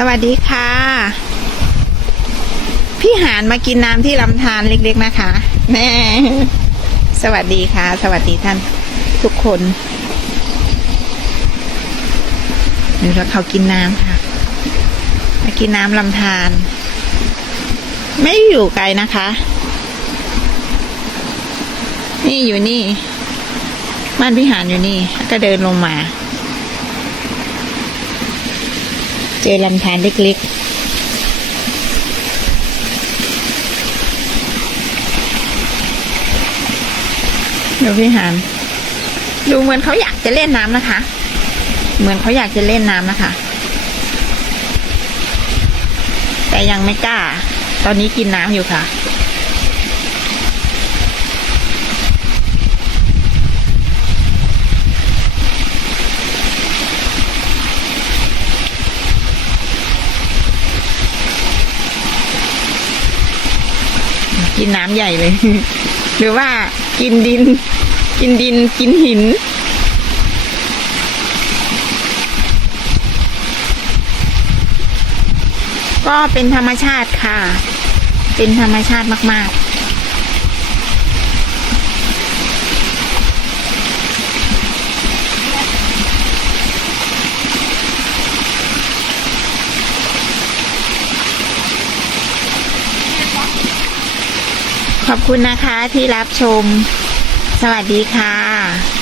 สวัสดีค่ะ พี่หานมากินน้ำที่ลำธารเล็กๆนะคะแม่สวัสดีค่ะ สวัสดีท่าน ทุกคนเดี๋ยวเขากินน้ำค่ะ มากินน้ำลำธารไม่อยู่ไกลนะคะ นี่อยู่นี่ บ้านพี่หานอยู่นี่ ก็เดินลงมา เจอลำธารเล็กๆดูพี่หานดูเหมือนเขาอยากจะเล่นน้ำนะคะ เหมือนเขาอยากจะเล่นน้ำนะคะ แต่ยังไม่กล้า ตอนนี้กินน้ำอยู่ค่ะ กินน้ำใหญ่เลย หรือว่ากินดิน กินดินกินหิน ก็เป็นธรรมชาติค่ะ เป็นธรรมชาติมาก ๆ ขอบคุณนะคะที่รับชม สวัสดีค่ะ